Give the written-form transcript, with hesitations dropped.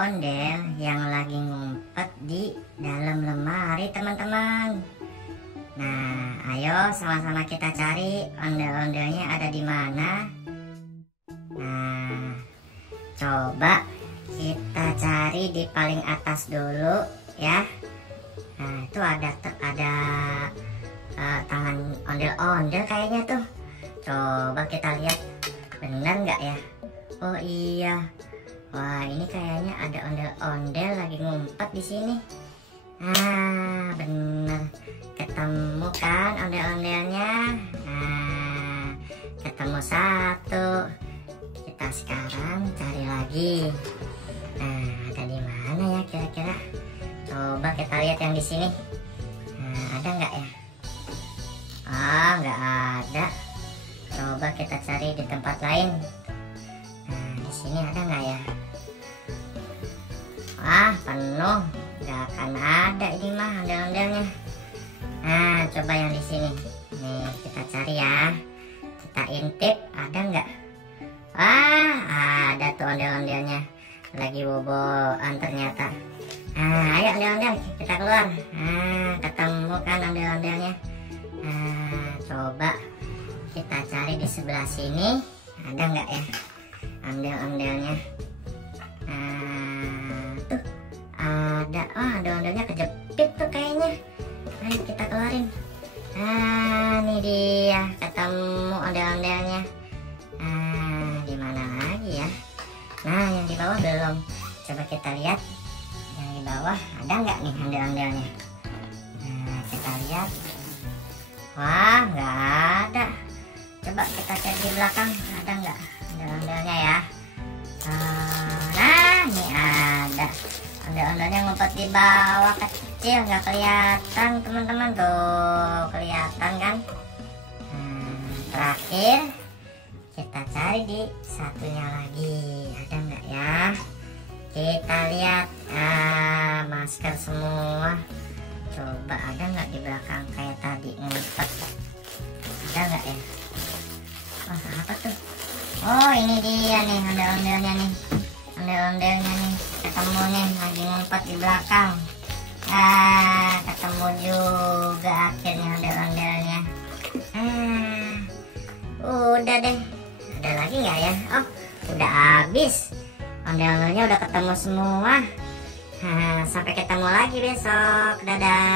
ondel yang lagi ngumpet di dalam lemari, teman-teman. Nah, ayo sama-sama kita cari ondel-ondelnya ada di mana. Nah, coba kita cari di paling atas dulu ya. Nah, itu ada tangan ondel-ondel kayaknya tuh. Coba kita lihat, benar nggak ya? Oh iya, wah ini kayaknya ada ondel-ondel lagi ngumpet di sini. Nah, bener, ketemu kan ondel-ondelnya. Nah, ketemu satu. Kita sekarang cari lagi. Nah, ada di mana ya kira-kira? Coba kita lihat yang di sini. Nah, ada nggak ya? Ah, nggak ada. Coba kita cari di tempat lain. Nah, di sini ada nggak ya? Wah, penuh. Nggak akan ada ini mah ondel-ondelnya. Nah, coba yang di sini. Nih, kita cari ya. Kita intip, ada nggak? Wah, ada tuh ondel-ondelnya. Lagi boboan ternyata. Nah, ayo ondel-ondel, kita keluar. Nah, ketemu kan ondel-ondelnya. Nah, coba kita cari di sebelah sini. Ada nggak ya ondel-ondelnya? Nah, tuh ada. Oh, ondel-ondelnya kejepit tuh kayaknya. Ayo kita keluarin. Nah, ini dia, ketemu ondel-ondelnya. Nah, di mana lagi ya? Nah, yang di bawah belum. Coba kita lihat yang di bawah ada nggak nih ondel-ondelnya. Nah, kita lihat. Wah, nggak ada. Coba kita cek di belakang, ada nggak ondel-ondelnya ya? Nah, ini ada. Ondel-ondelnya ngumpet di bawah kecil, nggak kelihatan teman-teman. Tuh, kelihatan kan? Terakhir kita cari di satunya lagi, ada nggak ya? Kita lihat. Masker semua. Coba ada nggak di belakang kayak tadi ngumpet? Ada nggak ya? Wah, apa tuh? Oh, ini dia nih ondel-ondelnya nih. Ondel-ondelnya nih, ketemu nih lagi ngumpet di belakang. Ketemu juga akhirnya ondel-ondelnya. Udah deh. Ada lagi nggak ya? Oh, udah habis. Ondel-ondelnya udah ketemu semua. Sampai ketemu lagi besok. Dadah.